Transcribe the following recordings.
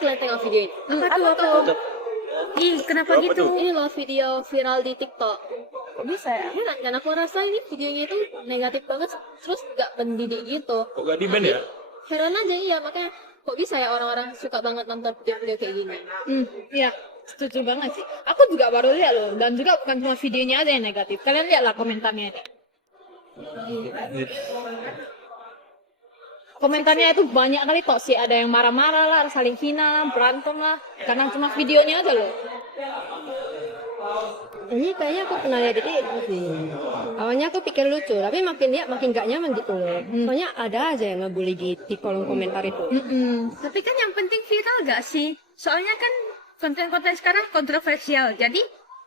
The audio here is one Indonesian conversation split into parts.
kalian tengok video ini. Apa tuh? Ih, kenapa Apa gitu? tuh? Ini loh video viral di TikTok. Kok bisa ya? Heran kan, aku rasa ini videonya itu negatif banget, terus gak pendidik gitu. Kok gak di-ban ya? Heran aja iya, makanya kok bisa ya orang-orang suka banget nonton video-video kayak gini. Iya, setuju banget sih. Aku juga baru lihat loh, dan juga bukan cuma videonya aja yang negatif. Kalian lihatlah komentarnya ini. Komentarnya itu banyak kali toksik, ada yang marah-marah lah, saling hina lah, berantem lah, karena cuma videonya aja loh. Ini kayaknya aku pernah lihat di TikTok sih. Awalnya aku pikir lucu, tapi makin lihat makin gak nyaman gitu loh. Soalnya ada aja yang ngebully di kolom komentar itu. Tapi kan yang penting viral gak sih? Soalnya kan konten-konten sekarang kontroversial, jadi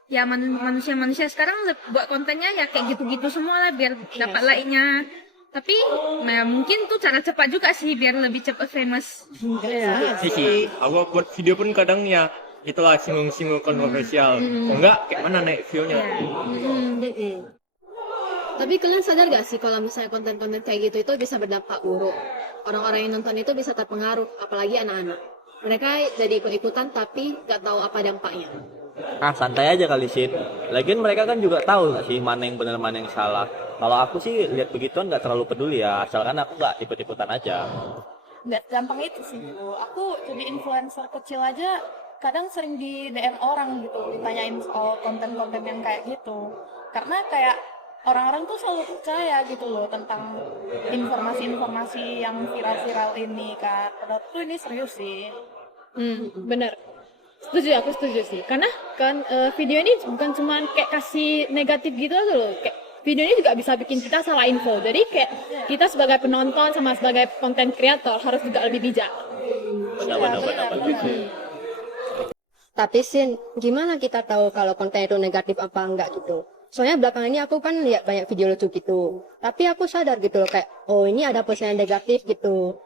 ya manusia-manusia sekarang buat kontennya ya kayak gitu-gitu semua lah biar dapat like-nya. Tapi ya mungkin tuh cara cepat juga sih biar lebih cepat famous. Iya. Sih, aku buat video pun kadang ya itulah singgung-singgung kontroversial. Oh enggak, kayak mana naik view-nya? Tapi kalian sadar gak sih kalau misalnya konten-konten kayak gitu itu bisa berdampak buruk? Orang-orang yang nonton itu bisa terpengaruh, apalagi anak-anak. Mereka jadi ikut-ikutan tapi gak tahu apa dampaknya. Ah, santai aja kali sih. Lagian mereka kan juga tahu nggak sih mana yang benar mana yang salah. Kalau aku sih lihat begituan nggak terlalu peduli ya, asalkan aku nggak ikut-ikutan aja. Nggak gampang itu sih Bu. Aku jadi influencer kecil aja kadang sering di DM orang gitu ditanyain soal konten-konten yang kayak gitu, karena kayak orang-orang tuh selalu percaya gitu loh tentang informasi-informasi yang viral-viral ini kan. Padahal tuh ini serius sih. Bener. Aku setuju sih. Karena kan video ini bukan cuma kayak kasih negatif gitu aja loh. Kayak video ini juga bisa bikin kita salah info. Jadi kayak kita sebagai penonton sama sebagai konten kreator harus juga lebih bijak. Benar. Tapi Sin, gimana kita tahu kalau konten itu negatif apa enggak gitu? Soalnya belakangan ini aku kan lihat banyak video lucu gitu. Tapi aku sadar gitu loh kayak, oh ini ada postingan negatif gitu.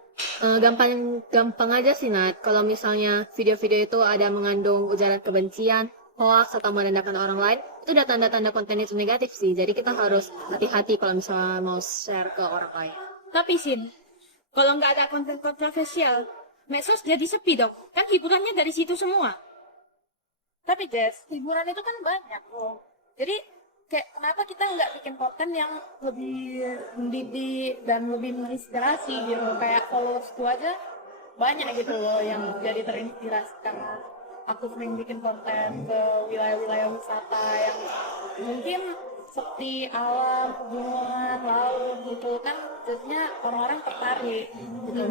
Gampang aja sih Nat, kalau misalnya video-video itu ada mengandung ujaran kebencian, hoax atau merendahkan orang lain, itu udah tanda-tanda konten itu negatif sih. Jadi kita harus hati-hati kalau misalnya mau share ke orang lain. Tapi Sin, kalau nggak ada konten kontroversial, medsos jadi sepi dong. Kan hiburannya dari situ semua. Tapi Jess, hiburan itu kan banyak loh. Jadi kayak kenapa kita nggak bikin konten yang lebih mendidik dan lebih menginspirasi gitu. Kayak followersku aja banyak gitu loh yang jadi terinspirasi karena aku sering bikin konten ke wilayah-wilayah wisata yang mungkin seperti alam, pegunungan, laut gitu kan, jadinya orang-orang tertarik gitu.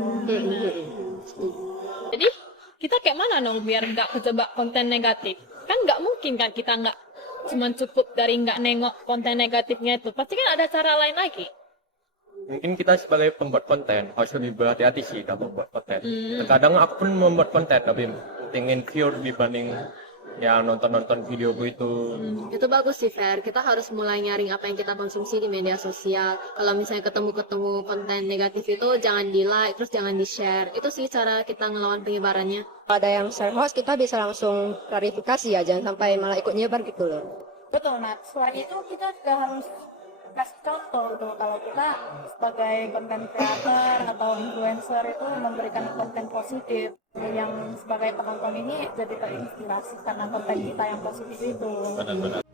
Jadi kita kayak mana dong biar nggak kejebak konten negatif? Kan nggak mungkin kan kita nggak cuma cukup dari nggak nengok konten negatifnya itu. Pasti kan ada cara lain lagi. Mungkin kita sebagai pembuat konten harus lebih berhati-hati sih dalam membuat konten. Terkadang aku pun membuat konten tapi ingin view dibanding ya nonton video itu. Itu bagus sih Fer, kita harus mulai nyaring apa yang kita konsumsi di media sosial. Kalau misalnya ketemu konten negatif itu jangan di like, terus jangan di share. Itu sih cara kita ngelawan penyebarannya. Ada yang share host, kita bisa langsung klarifikasi ya, jangan sampai malah ikut nyebar gitu loh. Betul, Nat. Selain itu kita juga harus kasih contoh tuh kalau kita sebagai konten creator atau influencer itu memberikan konten positif yang sebagai penonton ini jadi terinspirasi karena konten kita yang positif itu. Benar.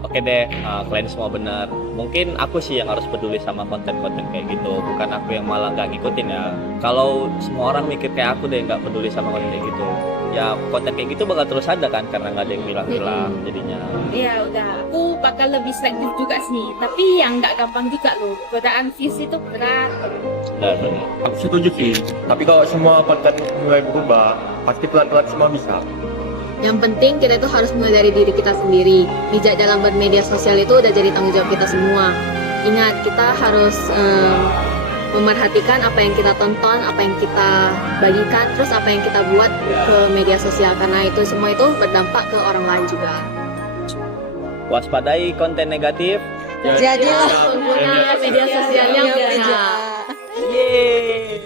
Oke deh, kalian semua benar. Mungkin aku sih yang harus peduli sama konten-konten kayak gitu, bukan aku yang malah nggak ngikutin ya. Kalau semua orang mikir kayak aku deh nggak peduli sama konten kayak gitu, ya konten kayak gitu bakal terus ada kan karena nggak ada yang bilang jadinya. Iya udah, aku bakal lebih selektif juga sih, tapi yang nggak gampang juga loh. Godaan views itu berat. Benar. Aku setuju sih. Tapi kalau semua konten mulai berubah, pasti pelan-pelan semua bisa. Yang penting kita itu harus mulai dari diri kita sendiri. Bijak dalam bermedia sosial itu udah jadi tanggung jawab kita semua. Ingat, kita harus memerhatikan apa yang kita tonton, apa yang kita bagikan, terus apa yang kita buat ke media sosial. Karena itu semua itu berdampak ke orang lain juga. Waspadai konten negatif. Jadilah Pengguna media sosial yang bijak. Yeay.